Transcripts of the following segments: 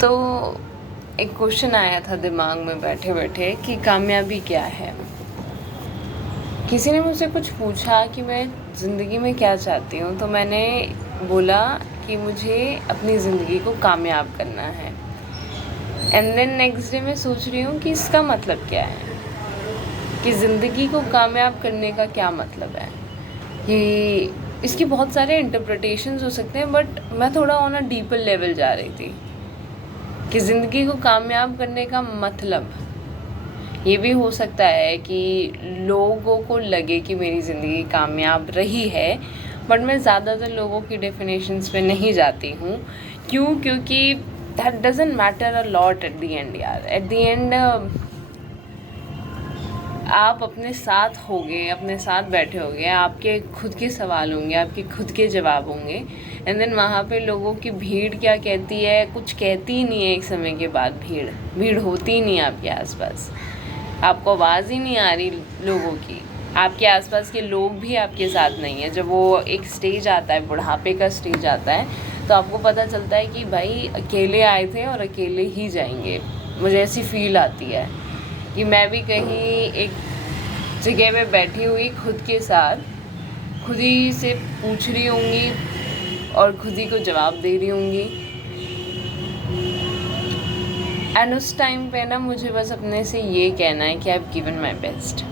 तो एक क्वेश्चन आया था दिमाग में बैठे बैठे कि कामयाबी क्या है। किसी ने मुझसे कुछ पूछा कि मैं ज़िंदगी में क्या चाहती हूँ, तो मैंने बोला कि मुझे अपनी ज़िंदगी को कामयाब करना है। एंड देन नेक्स्ट डे मैं सोच रही हूँ कि इसका मतलब क्या है, कि ज़िंदगी को कामयाब करने का क्या मतलब है। कि इसकी बहुत सारे इंटरप्रिटेशंस हो सकते हैं, बट मैं थोड़ा ऑन अ डीपर लेवल जा रही थी कि ज़िंदगी को कामयाब करने का मतलब ये भी हो सकता है कि लोगों को लगे कि मेरी ज़िंदगी कामयाब रही है, बट मैं ज़्यादातर लोगों की डेफिनेशंस पे नहीं जाती हूँ। क्योंकि that doesn't matter a lot at the end यार। एट द एंड आप अपने साथ होगे, अपने साथ बैठे होगे, आपके खुद के सवाल होंगे, आपके खुद के जवाब होंगे। एंड देन वहाँ पे लोगों की भीड़ क्या कहती है, कुछ कहती ही नहीं है। एक समय के बाद भीड़ होती ही नहीं है आपके आसपास, आपको आवाज़ ही नहीं आ रही लोगों की, आपके आसपास के लोग भी आपके साथ नहीं है। जब वो एक स्टेज आता है, बुढ़ापे का स्टेज आता है, तो आपको पता चलता है कि भाई अकेले आए थे और अकेले ही जाएंगे। मुझे ऐसी फील आती है कि मैं भी कहीं एक जगह पे बैठी हुई खुद के साथ, खुद ही से पूछ रही होंगी और खुद ही को जवाब दे रही होंगी। एंड उस टाइम पे ना मुझे बस अपने से ये कहना है कि I have given my best.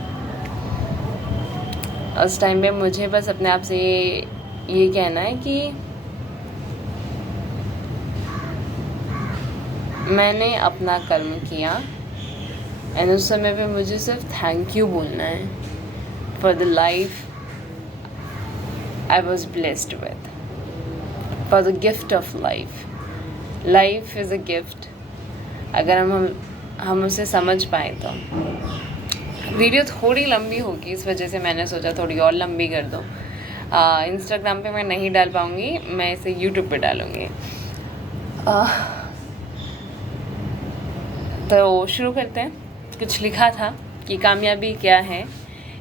उस टाइम पे मुझे बस अपने आप से ये कहना है कि मैंने अपना कर्म किया। एंड उस समय पे मुझे सिर्फ थैंक यू बोलना है for the life I was blessed with, for the gift of life. Life is a gift, अगर हम उसे समझ पाए तो। वीडियो थोड़ी लंबी होगी, इस वजह से मैंने सोचा थोड़ी और लंबी कर दूँ। इंस्टाग्राम पे मैं नहीं डाल पाऊँगी, मैं इसे यूट्यूब पे डालूँगी। तो शुरू करते हैं। कुछ लिखा था कि कामयाबी क्या है,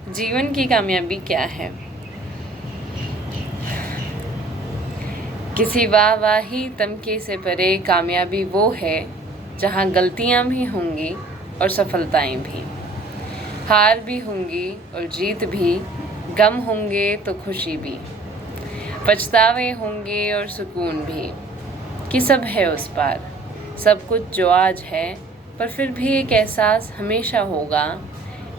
जीवन की कामयाबी क्या है। किसी वाहवाही तमके से परे कामयाबी वो है जहाँ गलतियाँ भी होंगी और सफलताएं भी, हार भी होंगी और जीत भी, गम होंगे तो खुशी भी, पछतावे होंगे और सुकून भी, कि सब है उस पार, सब कुछ जो आज है। पर फिर भी एक एहसास हमेशा होगा,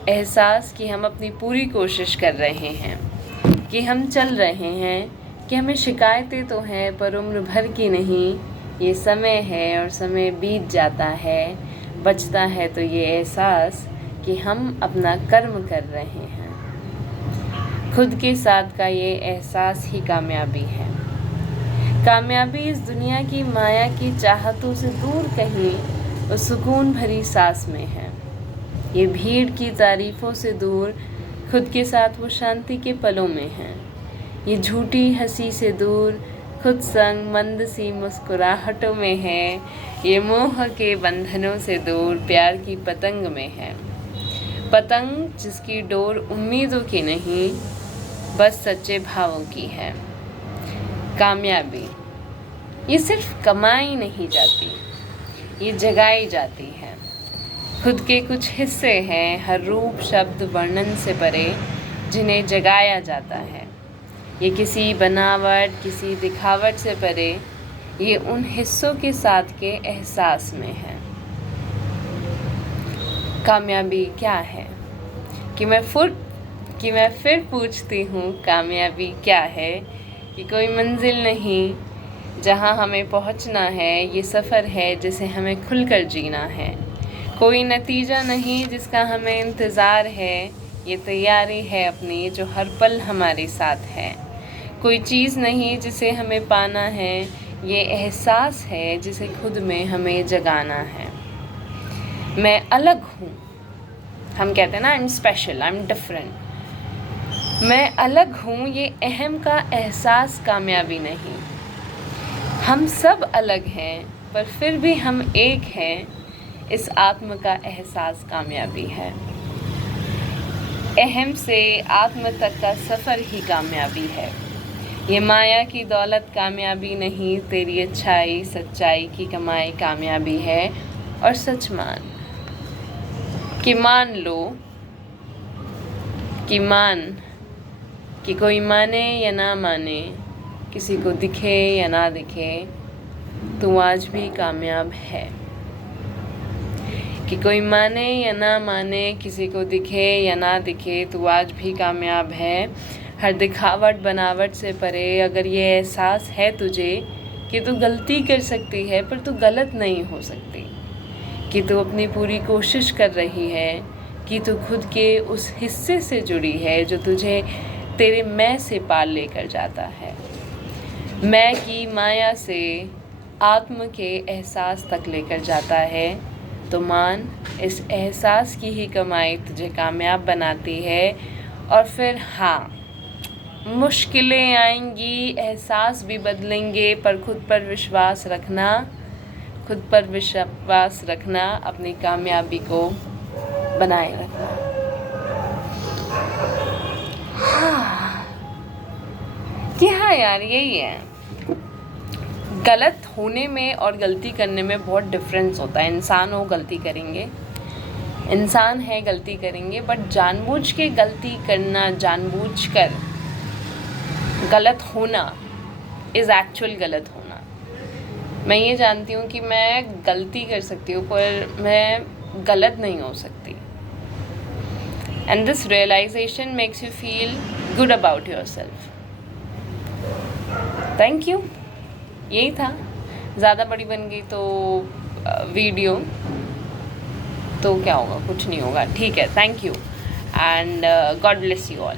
एहसास कि हम अपनी पूरी कोशिश कर रहे हैं, कि हम चल रहे हैं, कि हमें शिकायतें तो हैं पर उम्र भर की नहीं। ये समय है और समय बीत जाता है, बचता है तो ये एहसास कि हम अपना कर्म कर रहे हैं। खुद के साथ का ये एहसास ही कामयाबी है। कामयाबी इस दुनिया की माया की चाहतों से दूर कहीं उस सुकून भरी सांस में है। ये भीड़ की तारीफ़ों से दूर खुद के साथ वो शांति के पलों में है। ये झूठी हंसी से दूर खुद संग मंद सी मुस्कुराहटों में है। ये मोह के बंधनों से दूर प्यार की पतंग में है। पतंग जिसकी डोर उम्मीदों की नहीं, बस सच्चे भावों की है। कामयाबी ये सिर्फ कमाई नहीं जाती, ये जगाई जाती है। खुद के कुछ हिस्से हैं हर रूप शब्द वर्णन से परे, जिन्हें जगाया जाता है। ये किसी बनावट किसी दिखावट से परे, ये उन हिस्सों के साथ के एहसास में है। कामयाबी क्या है कि मैं फिर पूछती हूँ, कामयाबी क्या है कि कोई मंजिल नहीं जहाँ हमें पहुँचना है, ये सफ़र है जिसे हमें खुलकर जीना है। कोई नतीजा नहीं जिसका हमें इंतज़ार है, ये तैयारी है अपनी जो हर पल हमारे साथ है। कोई चीज़ नहीं जिसे हमें पाना है, ये एहसास है जिसे खुद में हमें जगाना है। मैं अलग हूँ, हम कहते हैं ना I am special, I am different. मैं अलग हूँ, ये अहम का एहसास कामयाबी नहीं। हम सब अलग हैं पर फिर भी हम एक हैं, इस आत्म का एहसास कामयाबी है। अहम से आत्म तक का सफ़र ही कामयाबी है। ये माया की दौलत कामयाबी नहीं, तेरी अच्छाई सच्चाई की कमाई कामयाबी है। और सच मान कि मान लो कि कोई माने या ना माने, किसी को दिखे या ना दिखे, तू आज भी कामयाब है। कि कोई माने या ना माने, किसी को दिखे या ना दिखे, तू आज भी कामयाब है। हर दिखावट बनावट से परे अगर ये एहसास है तुझे कि तू गलती कर सकती है पर तू गलत नहीं हो सकती, कि तू अपनी पूरी कोशिश कर रही है, कि तू खुद के उस हिस्से से जुड़ी है जो तुझे तेरे मैं से पार लेकर जाता है, मैं की माया से आत्म के एहसास तक लेकर जाता है। तो मान, इस एहसास की ही कमाई तुझे कामयाब बनाती है। और फिर हाँ, मुश्किलें आएंगी, एहसास भी बदलेंगे, पर खुद पर विश्वास रखना, अपनी कामयाबी को बनाए रखना। कि हाँ यार, यही है। गलत होने में और गलती करने में बहुत डिफरेंस होता है। इंसान हो, गलती करेंगे, इंसान है, गलती करेंगे, बट जानबूझ के गलती करना, जानबूझकर गलत होना इज़ एक्चुअल गलत होना। मैं ये जानती हूँ कि मैं गलती कर सकती हूँ पर मैं गलत नहीं हो सकती। And this realisation makes you feel good about yourself. Thank you. यही था। ज़्यादा बड़ी बन गई तो वीडियो तो क्या होगा, कुछ नहीं होगा, ठीक है। Thank you and God bless you all.